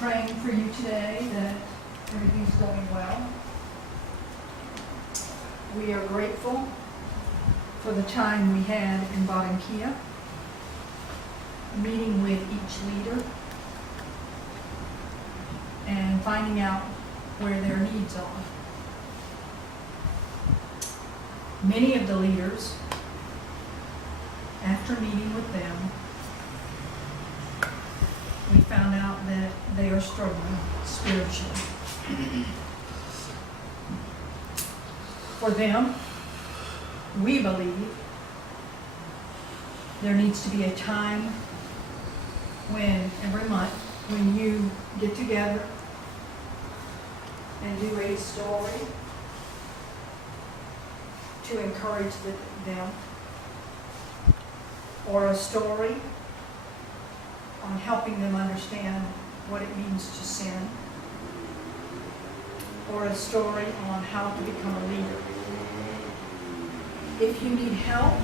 praying for you today that everything's going well. We are grateful for the time we had in Barranquilla, meeting with each leader and finding out where their needs are. Many of the leaders, after meeting with them, we found out that they are struggling spiritually. For them, we believe there needs to be a time every month, when you get together and do a story to encourage them, or a story on helping them understand what it means to sin, or a story on how to become a leader. If you need help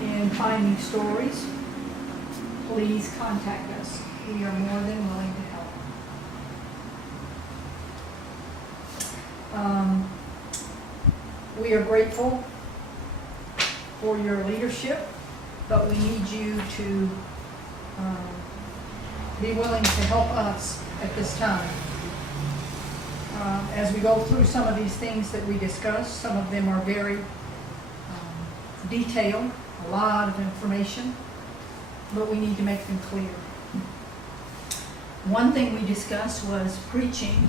in finding stories, please contact us. We are more than willing to help. We are grateful for your leadership, but we need you to be willing to help us at this time. As we go through some of these things that we discussed, some of them are very detailed, a lot of information, but we need to make them clear. One thing we discussed was preaching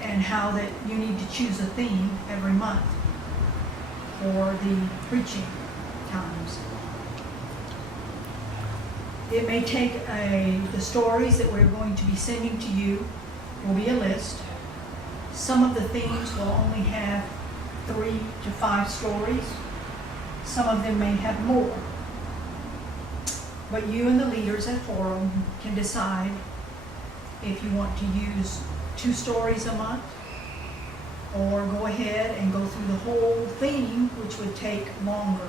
and how that you need to choose a theme every month for the preaching times. It may take the stories that we're going to be sending to you will be a list. Some of the themes will only have 3 to 5 stories. Some of them may have more. But you and the leaders at Forum can decide if you want to use 2 stories a month, or go ahead and go through the whole theme, which would take longer.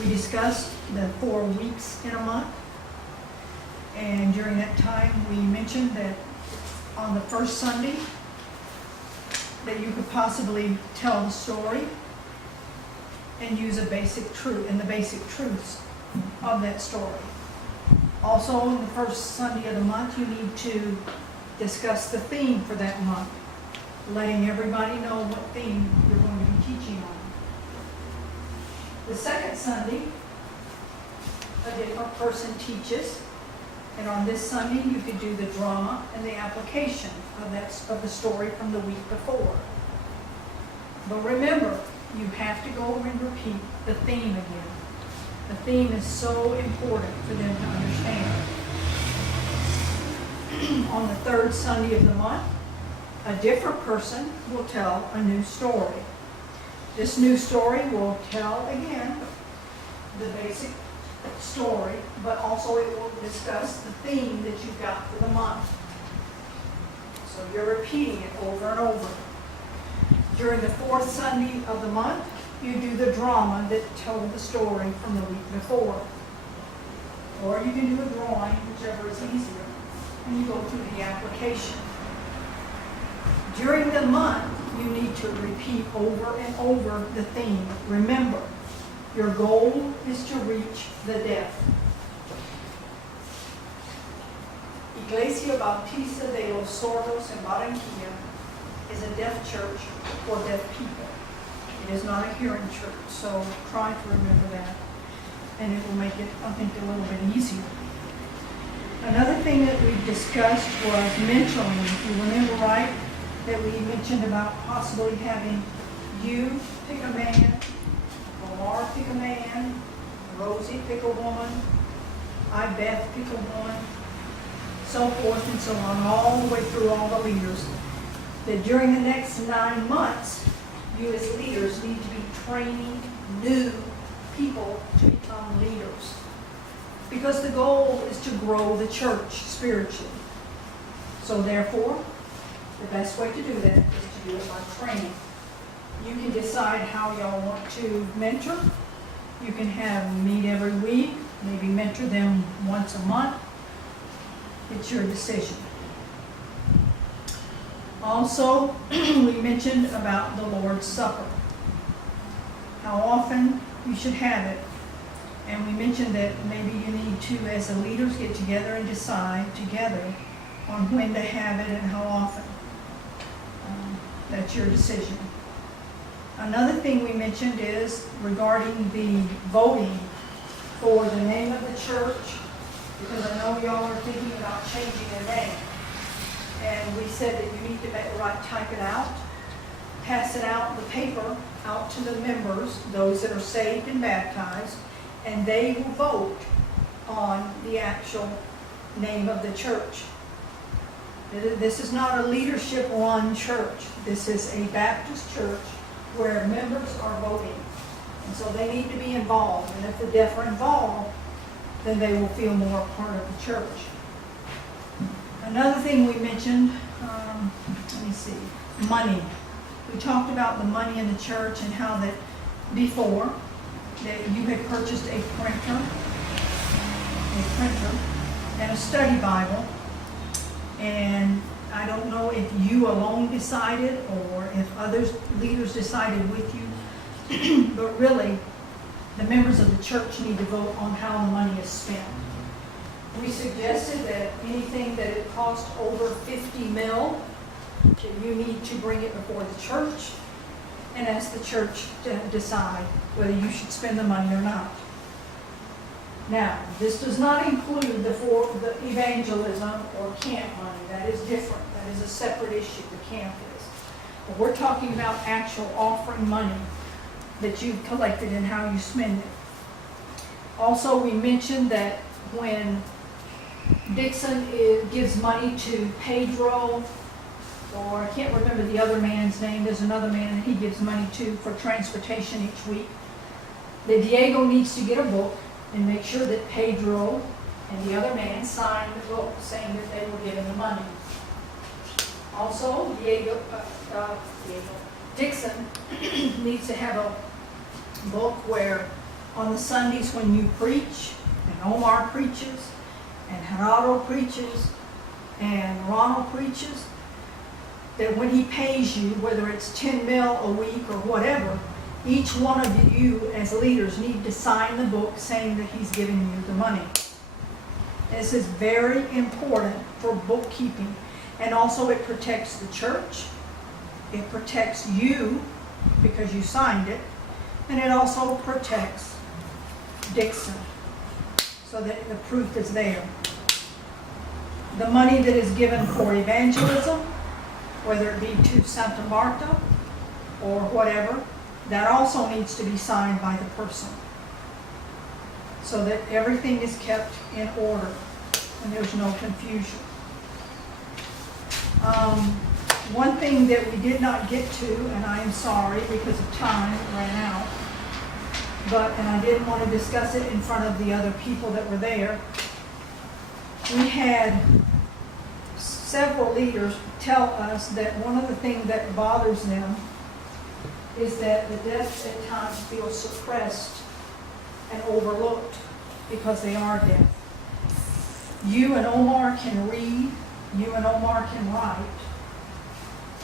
We discussed the 4 weeks in a month, and during that time we mentioned that on the first Sunday that you could possibly tell the story and use a basic truth and the basic truths of that story. Also, on the first Sunday of the month, you need to discuss the theme for that month, letting everybody know what theme you're going to be teaching on. The second Sunday, a different person teaches, and on this Sunday you could do the drama and the application of the story from the week before. But remember, you have to go and repeat the theme again. The theme is so important for them to understand. On the third Sunday of the month, a different person will tell a new story. This new story will tell again the basic story, but also it will discuss the theme that you've got for the month. So you're repeating it over and over. During the fourth Sunday of the month, you do the drama that told the story from the week before. Or you can do a drawing, whichever is easier, and you go through the application. During the month, you need to repeat over and over the theme. Remember, your goal is to reach the deaf. Iglesia Bautista de los Sordos in Barranquilla is a deaf church for deaf people. It is not a hearing church, so try to remember that, and it will make it, I think, a little bit easier. Another thing that we discussed was mentoring. If you remember right, that we mentioned about possibly having you pick a man, Lamar pick a man, Rosie pick a woman, Beth pick a woman, so forth and so on, all the way through all the leaders. That during the next 9 months, you as leaders need to be training new people to become leaders. Because the goal is to grow the church spiritually. So therefore, the best way to do that is to do it by training. You can decide how y'all want to mentor. You can have meet every week, maybe mentor them once a month, It's your decision. Also, we mentioned about the Lord's Supper, how often you should have it. And we mentioned that maybe you need to, as the leaders, get together and decide together on when to have it and how often. That's your decision. Another thing we mentioned is regarding the voting for the name of the church, because I know y'all are thinking about changing the name. And we said that you need to type it out, pass it out, the paper, out to the members, those that are saved and baptized, and they will vote on the actual name of the church. This is not a leadership-run church. This is a Baptist church where members are voting. And so they need to be involved. And if the deaf are involved, then they will feel more a part of the church. Another thing we mentioned, money. We talked about the money in the church and how that before that you had purchased a printer and a study Bible. And I don't know if you alone decided or if other leaders decided with you, but really, the members of the church need to vote on how the money is spent. We suggested that anything that it cost over 50 mil, that you need to bring it before the church and ask the church to decide whether you should spend the money or not. Now, this does not include the evangelism or camp money. That is different. That is a separate issue, the camp is. But we're talking about actual offering money that you've collected and how you spend it. Also, we mentioned that when Dixon gives money to Pedro, or I can't remember the other man's name, there's another man that he gives money to for transportation each week, that Diego needs to get a book and make sure that Pedro and the other man signed the book saying that they were given the money. Also, Dixon needs to have a book where on the Sundays when you preach, and Omar preaches, and Gerardo preaches, and Ronald preaches, that when he pays you, whether it's 10 mil a week or whatever, each one of you as leaders need to sign the book saying that he's giving you the money. This is very important for bookkeeping. And also it protects the church. It protects you because you signed it. And it also protects Dixon so that the proof is there. The money that is given for evangelism, whether it be to Santa Marta or whatever, that also needs to be signed by the person so that everything is kept in order and there's no confusion. One thing that we did not get to, and I am sorry because of time, it ran out, and I didn't want to discuss it in front of the other people that were there. We had several leaders tell us that one of the things that bothers them is that the deaf at times feel suppressed and overlooked because they are deaf. You and Omar can read, you and Omar can write,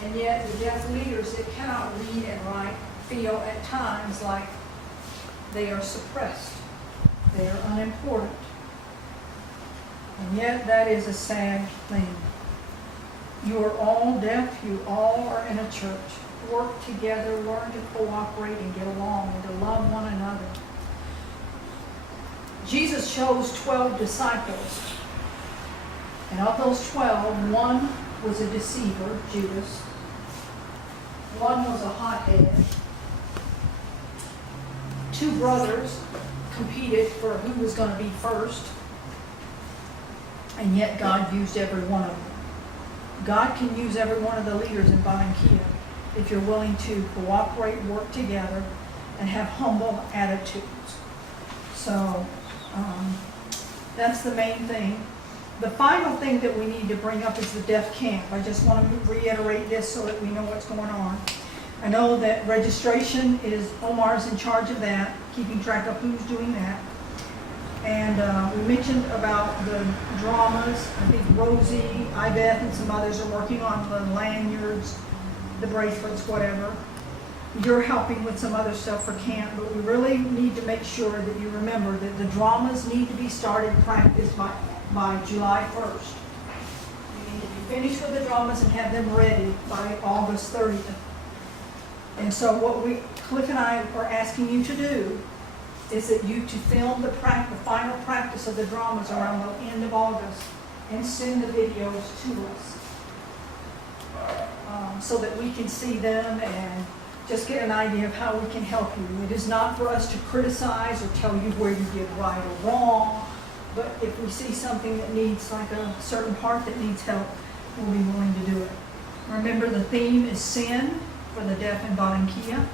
and yet the deaf leaders that cannot read and write feel at times like they are suppressed, they are unimportant. And yet that is a sad thing. You are all deaf, you all are in a church. Work together, learn to cooperate and get along and to love one another. Jesus chose 12 disciples. And of those 12, one was a deceiver, Judas. One was a hothead. 2 brothers competed for who was going to be first. And yet God used every one of them. God can use every one of the leaders in Barranquilla if you're willing to cooperate, work together, and have humble attitudes. So that's the main thing. The final thing that we need to bring up is the deaf camp. I just want to reiterate this so that we know what's going on. I know that registration is, Omar's in charge of that, keeping track of who's doing that. And we mentioned about the dramas. I think Rosie, Ibeth, and some others are working on the lanyards, the bracelets, whatever. You're helping with some other stuff for camp, but we really need to make sure that you remember that the dramas need to be started practice by July 1st. You need to be finished with the dramas and have them ready by August 30th. And so what Cliff and I are asking you to do is that you to film the final practice of the dramas around the end of August and send the videos to us so that we can see them and just get an idea of how we can help you. It is not for us to criticize or tell you where you did right or wrong, but if we see something that needs, like a certain part that needs help, we'll be willing to do it. Remember, the theme is sin for the deaf in Barranquilla.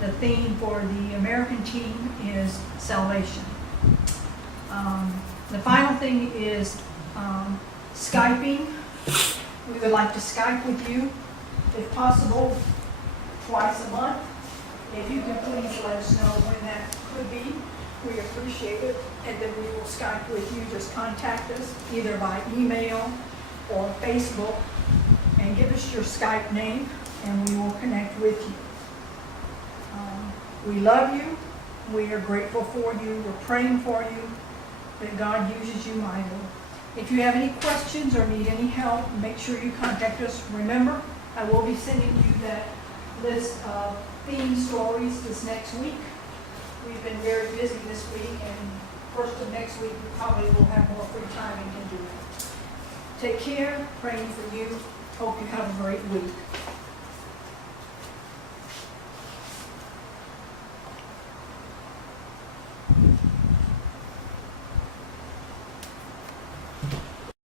The theme for the American team is salvation. The final thing is Skyping. We would like to Skype with you, if possible, twice a month. If you can please let us know when that could be, we appreciate it. And then we will Skype with you. Just contact us either by email or Facebook and give us your Skype name and we will connect with you. We love you. We are grateful for you. We're praying for you that God uses you mightily. If you have any questions or need any help, make sure you contact us. Remember, I will be sending you that list of theme stories this next week. We've been very busy this week, and first of next week we probably will have more free time and can do it. Take care. Praying for you. Hope you have a great week.